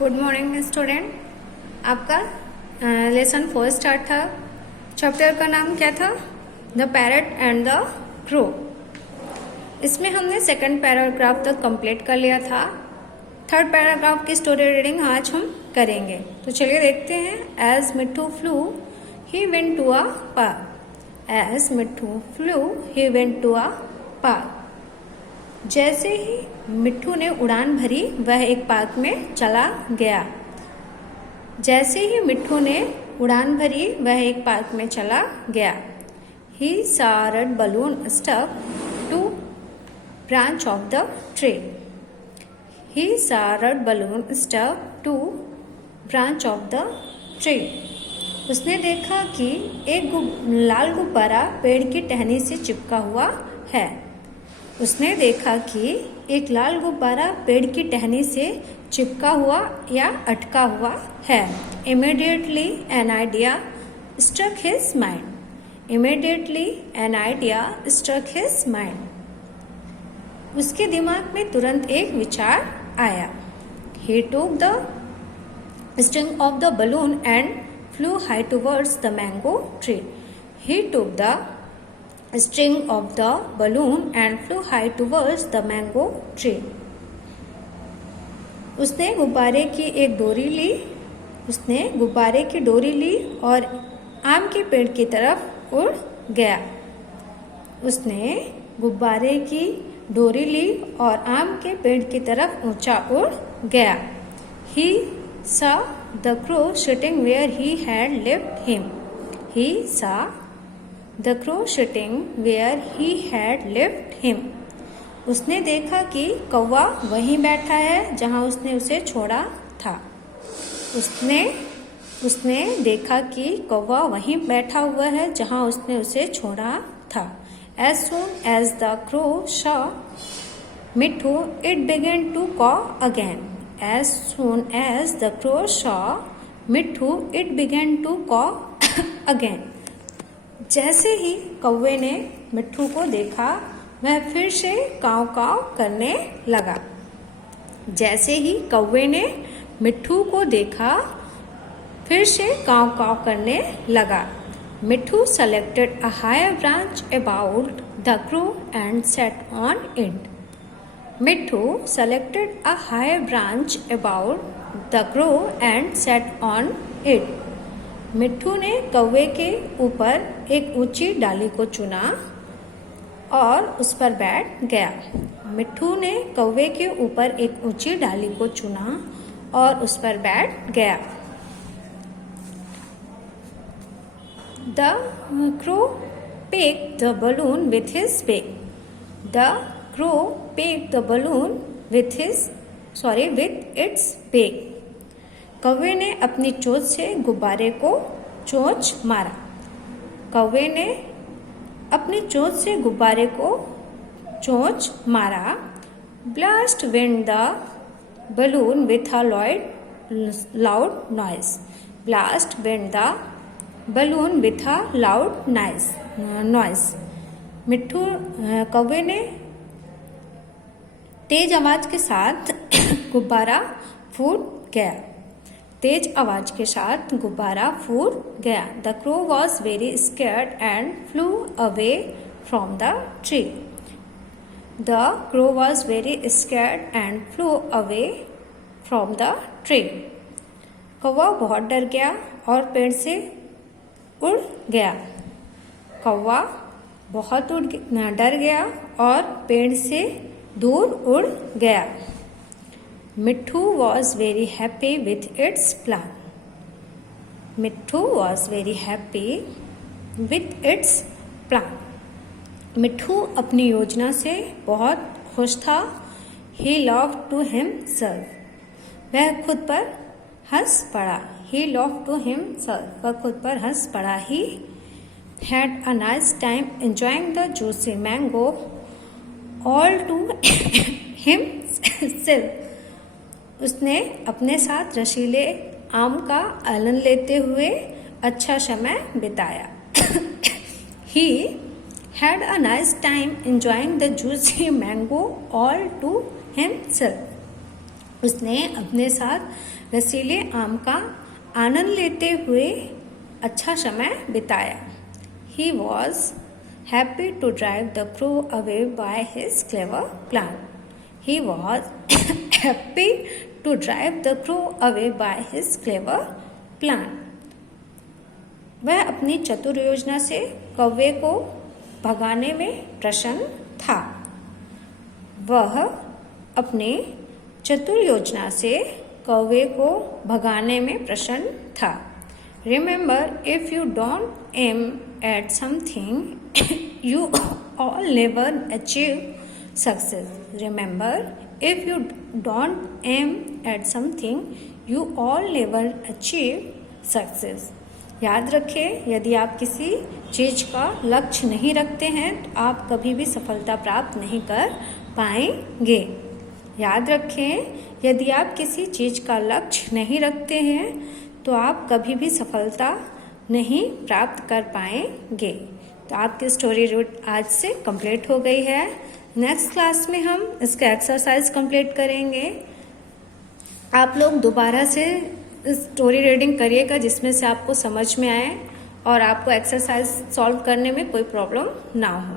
Good morning student. आपका lesson 4 start था। Chapter का नाम क्या था? The parrot and the crow. इसमें हमने सेकंड पैराग्राफ तक कंप्लीट कर लिया था। थर्ड पैराग्राफ की स्टोरी रीडिंग आज हम करेंगे। तो चलिए देखते हैं। As Mitthu flew he went to a park. As Mitthu flew he went to a park. जैसे ही मिट्ठू ने उड़ान भरी वह एक पार्क में चला गया। जैसे ही मिट्ठू ने उड़ान भरी वह एक पार्क में चला गया। He saw a red balloon stuck to branch of the tree. He saw a red balloon stuck to branch of the tree. उसने देखा कि एक लाल गुब्बारा पेड़ की टहनी से चिपका हुआ है। उसने देखा कि एक लाल गुब्बारा पेड़ की टहनी से चिपका हुआ या अटका हुआ है। Immediately an idea struck his mind. Immediately an idea struck his mind. उसके दिमाग में तुरंत एक विचार आया। He took the string of the balloon and flew high towards the mango tree. He took the string of the balloon and flew high towards the mango tree. उसने गुब्बारे की एक डोरी ली। उसने गुब्बारे की डोरी ली और आम के पेड़ की तरफ उड़ गया। उसने गुब्बारे की डोरी ली और आम के पेड़ की तरफ ऊंचा उड़ गया। He saw the crow sitting where he had left him. He saw the crow sitting where he had left him. उसने देखा कि कौवा वहीं बैठा है जहां उसने उसे छोड़ा था। उसने देखा कि कौवा वहीं बैठा हुआ है जहां उसने उसे छोड़ा था। As soon as the crow saw Mitthu, it began to caw again. As soon as the crow saw Mitthu, it began to caw again. जैसे ही कौवे ने मिट्ठू को देखा वह फिर से काव काव करने लगा। जैसे ही कौवे ने मिट्ठू को देखा फिर से काव काव करने लगा। मिट्ठू selected a higher branch about the crow and sat on it. Mitthu selected a higher branch about the crow and sat on it. मिट्ठू ने कौवे के ऊपर एक ऊंची डाली को चुना और उस पर बैठ गया। मिट्ठू ने कौवे के ऊपर एक ऊंची डाली को चुना और उस पर बैठ गया। The crow pecked the balloon with his beak. The crow pecked the balloon with its beak. कौवे ने अपनी चोंच से गुब्बारे को चोंच मारा। कौवे ने अपनी चोंच से गुब्बारे को चोंच मारा। Blast went the balloon with a loud noise. Blast went the balloon with a loud noise. मिट्ठू कौवे ने तेज आवाज के साथ गुब्बारा फूट गया। तेज आवाज के साथ गुब्बारा फूट गया। The crow was very scared and flew away from the tree. The crow was very scared and flew away from the tree. कौवा बहुत डर गया और पेड़ से उड़ गया। कौवा बहुत डर गया और पेड़ से दूर उड़ गया। मिट्ठू was very happy with its plan. Mitthu was very happy with its plan. मिट्ठू अपनी योजना से बहुत खुश था। He laughed to himself. वह खुद पर हंस पड़ा। He laughed to himself. वह खुद पर हंस पड़ा। He had a nice time enjoying the juicy mango all to himself. उसने अपने साथ रसीले आम का आनंद लेते हुए अच्छा समय बिताया। He had a nice time enjoying the juicy mango all to himself. उसने अपने साथ रसीले आम का आनंद लेते हुए अच्छा समय बिताया। He was happy to drive the crow away by his clever plan. He was happy to drive the crow away by his clever plan. वह अपनी चतुर योजना से कौवे को भगाने में प्रसन्न था। वह अपने चतुर योजना से कौवे को भगाने में प्रसन्न था। Remember, if you don't aim at something, you all never achieve success. Remember, if you don't aim at something, you all never achieve success. याद रखें, यदि आप किसी चीज़ का लक्ष्य नहीं रखते हैं तो आप कभी भी सफलता प्राप्त नहीं कर पाएंगे। याद रखें, यदि आप किसी चीज़ का लक्ष्य नहीं रखते हैं तो आप कभी भी सफलता नहीं प्राप्त कर पाएंगे। तो आपकी स्टोरी रूट आज से कंप्लीट हो गई है। नेक्स्ट क्लास में हम इसका एक्सरसाइज कंप्लीट करेंगे। आप लोग दोबारा से स्टोरी रीडिंग करिएगा जिसमें से आपको समझ में आए और आपको एक्सरसाइज सॉल्व करने में कोई प्रॉब्लम ना हो।